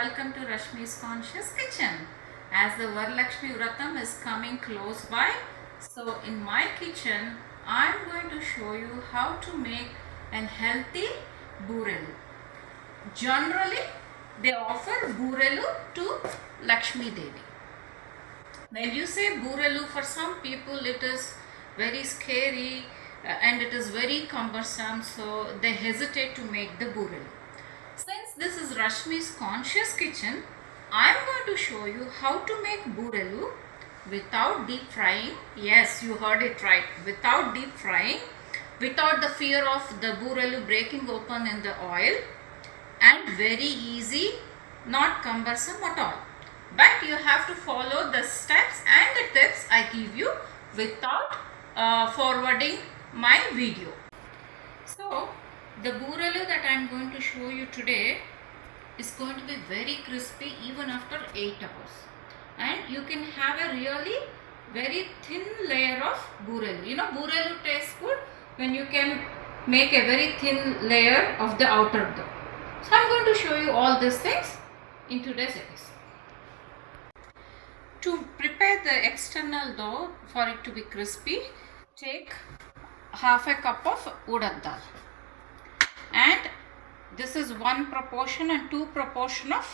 welcome to Rashmi's Conscious Kitchen. As the VaraLakshmi Vratam is coming close by, so in my kitchen I am going to show you how to make an healthy Boorelu. Generally they offer Boorelu to Lakshmi Devi. When you say Boorelu, for some people it is very scary and it is very cumbersome, so they hesitate to make the Boorelu. Since this is Rashmi's Conscious Kitchen, I am going to show you how to make Boorelu without deep frying. Yes, you heard it right, without deep frying, without the fear of the Boorelu breaking open in the oil, and very easy, not cumbersome at all. But you have to follow the steps and the tips I give you without forwarding my video. So the Boorelu that I am going to show you today is going to be very crispy even after 8 hours. And you can have a really very thin layer of Boorelu. You know, Boorelu tastes good when you can make a very thin layer of the outer dough. So I am going to show you all these things in today's episode. To prepare the external dough for it to be crispy, take half a cup of urad dal. And this is 1 proportion and 2 proportion of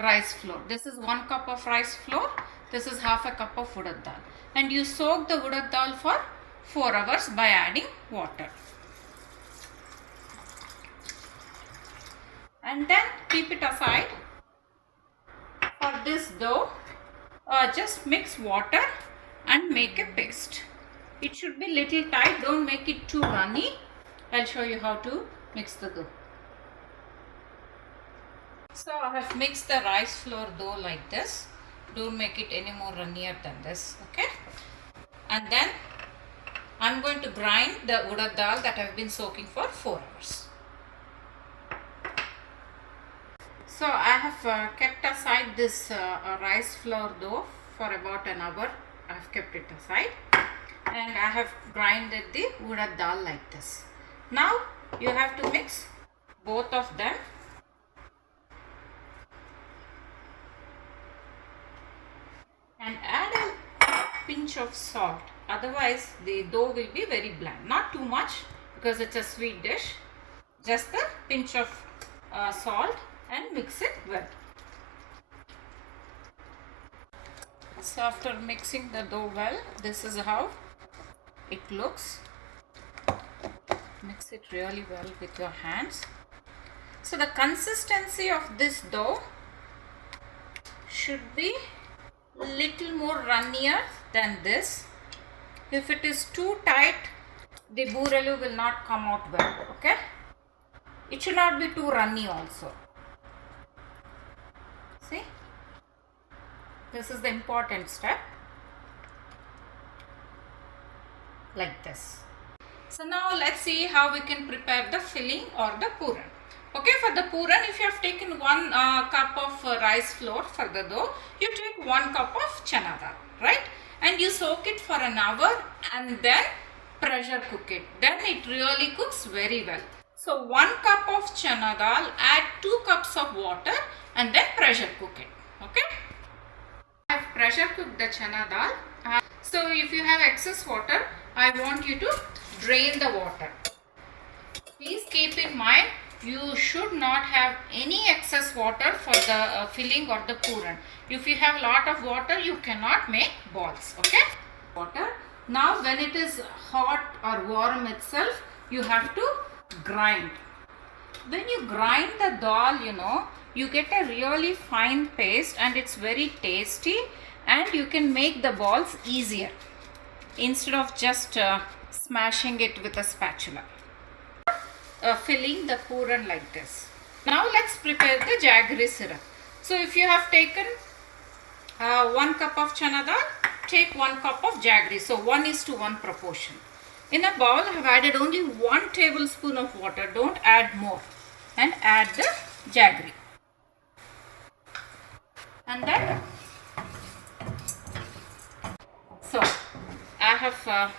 rice flour. This is 1 cup of rice flour. This is half a cup of urad dal. And you soak the urad dal for 4 hours by adding water. And then keep it aside. For this dough, just mix water and make a paste. It should be little tight. Don't make it too runny. I'll show you how to mix the dough. So I have mixed the rice flour dough like this. Don't make it any more runnier than this, okay? And then I'm going to grind the urad dal that I've been soaking for 4 hours. So I have kept aside this rice flour dough for about an hour. I've kept it aside and I have grinded the urad dal like this. Now you have to mix both of them. And add a pinch of salt, otherwise the dough will be very bland. Not too much because it's a sweet dish, just a pinch of salt and mix it well. So after mixing the dough well, this is how it looks. Mix it really well with your hands. So the consistency of this dough should be little more runnier than this. If it is too tight, the Boorelu will not come out well, okay? It should not be too runny also. See? This is the important step. Like this. So now let's see how we can prepare the filling or the puran. Okay, for the puran, if you have taken 1 cup of rice flour for the dough, you take 1 cup of Channa dal, right? And you soak it for an hour and then pressure cook it. Then it really cooks very well. So 1 cup of Channa dal, add 2 cups of water and then pressure cook it. Okay? I have pressure cooked the Channa dal. So if you have excess water, I want you to drain the water. Please keep in mind, you should not have any excess water for the filling or the puran. If you have lot of water, you cannot make balls. Okay? Water. Now when it is hot or warm itself, you have to grind. When you grind the dal, you know, you get a really fine paste and it's very tasty and you can make the balls easier instead of just smashing it with a spatula. Filling the puran like this. Now let's prepare the jaggery syrup. So if you have taken 1 cup of Channa dal, take 1 cup of jaggery. So 1:1 proportion. In a bowl I have added only 1 tablespoon of water. Don't add more. And add the jaggery. And then, so I have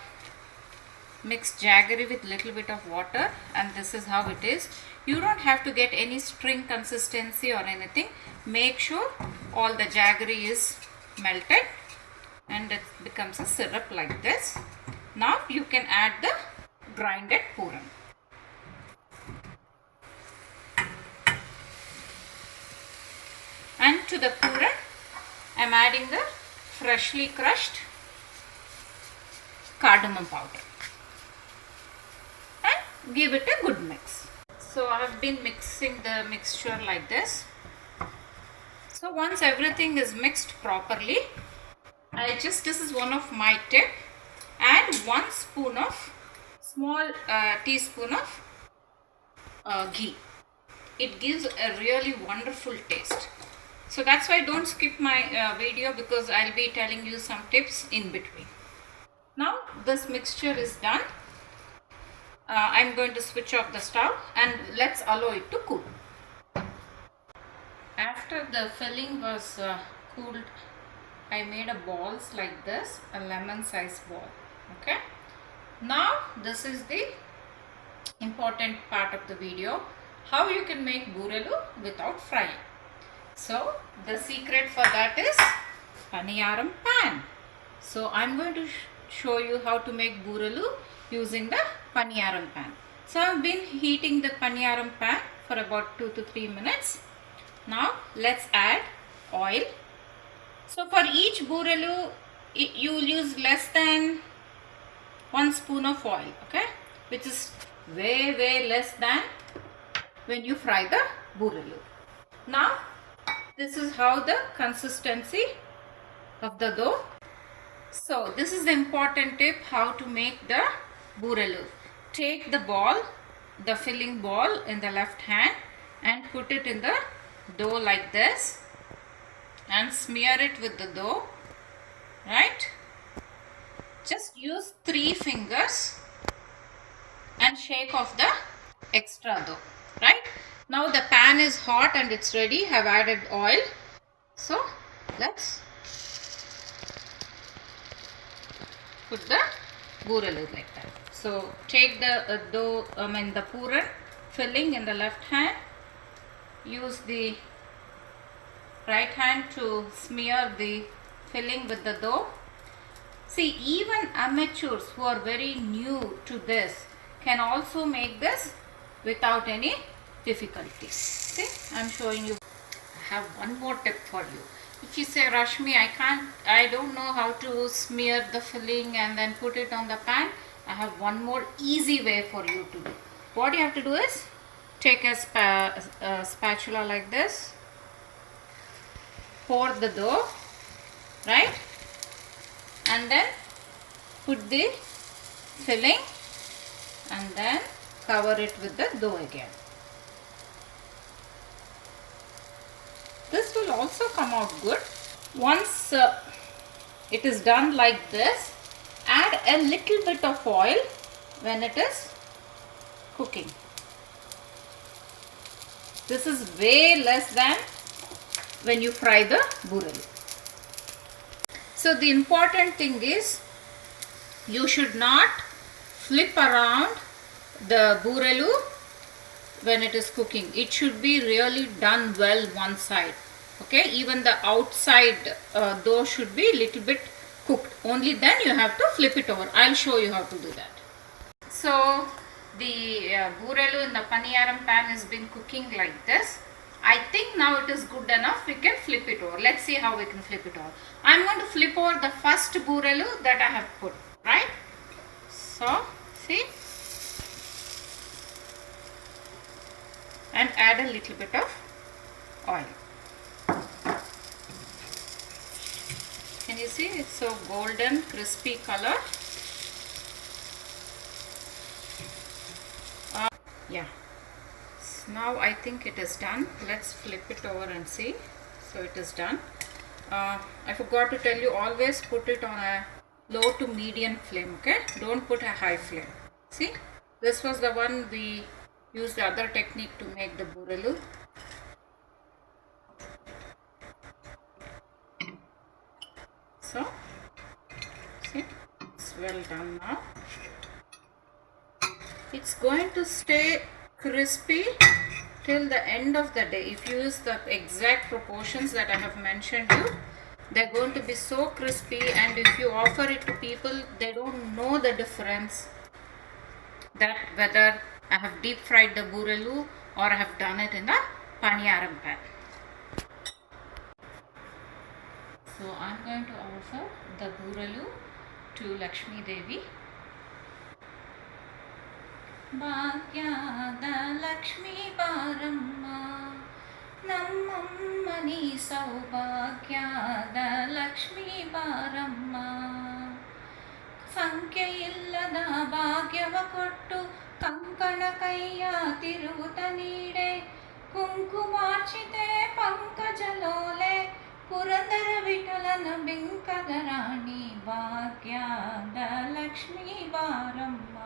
mix jaggery with little bit of water and this is how it is. You don't have to get any string consistency or anything. Make sure all the jaggery is melted and it becomes a syrup like this. Now you can add the grinded pooran. And to the pooran, I am adding the freshly crushed cardamom powder and give it a good mix. So I have been mixing the mixture like this. So once everything is mixed properly, this is one of my tip, add 1 spoon of small teaspoon of ghee. It gives a really wonderful taste. So that's why don't skip my video, because I'll be telling you some tips in between. Now this mixture is done. I'm going to switch off the stove and let's allow it to cool. After the filling was cooled, I made a balls like this, a lemon size ball. Okay. Now this is the important part of the video, how you can make Boorelu without frying. So the secret for that is paniyaram pan. So I'm going to show you how to make Boorelu using the paniyaram pan. So I've been heating the paniyaram pan for about 2 to 3 minutes. Now let's add oil. So for each Boorelu, you will use less than 1 spoon of oil, okay, which is way less than when you fry the Boorelu. Now this is how the consistency of the dough. So this is the important tip, how to make the Boorelu. Take the ball, the filling ball in the left hand and put it in the dough like this and smear it with the dough, right? Just use 3 fingers and shake off the extra dough, right? Now the pan is hot and it's ready. Have added oil. So let's put the Boorelu like that. So take the dough, the pooran filling in the left hand. Use the right hand to smear the filling with the dough. See, even amateurs who are very new to this can also make this without any difficulty. See, I'm showing you. I have one more tip for you. If you say, Rashmi, I don't know how to smear the filling and then put it on the pan, I have one more easy way for you to do. What you have to do is take a spatula like this, pour the dough, right, and then put the filling and then cover it with the dough again. This will also come out good. Once it is done like this, add a little bit of oil when it is cooking. This is way less than when you fry the Boorelu. So the important thing is, you should not flip around the Boorelu when it is cooking. It should be really done well one side. Okay, even the outside dough should be a little bit cooked. Only then you have to flip it over. I'll show you how to do that. So the Boorelu in the paniyaram pan has been cooking like this. I think now it is good enough. We can flip it over. Let's see how we can flip it over. I'm going to flip over the first Boorelu that I have put, right? So see, and add a little bit of oil. Can you see, it's so golden crispy color. Yeah, now I think it is done. Let's flip it over and see. So it is done. I forgot to tell you, always put it on a low to medium flame, okay? Don't put a high flame. See, this was the one we used, the other technique to make the Boorelu. So see, it's well done now. It's going to stay crispy till the end of the day. If you use the exact proportions that I have mentioned you, they're going to be so crispy, and if you offer it to people, they don't know the difference that whether I have deep fried the Boorelu or I have done it in the paniyaram pan. So I'm going to offer the Boorelu to Lakshmi Devi. ಭಾಗ್ಯದ ಲಕ್ಷ್ಮೀ ಬಾರಮ್ಮ ನಮ್ಮಮ್ಮ ನೀ ಸೌಭಾಗ್ಯದ ಲಕ್ಷ್ಮೀ ಬಾರಮ್ಮ ಸಂಖ್ಯೆ ಇಲ್ಲದ ಭಾಗ್ಯವ ಕೊಟ್ಟು ಕಂಕಣ ಕೈಯ ತಿರುವುತ ನೀಡೆ ಕುಂಕುಮಾರ್ಚಿತೆ ಪಂಕಜಲೋಲೆ ಪುರಂದರ ವಿಠಲನ ಬಿಂಕದ ರಾಣಿ ಭಾಗ್ಯದ ಲಕ್ಷ್ಮೀ ಬಾರಮ್ಮ.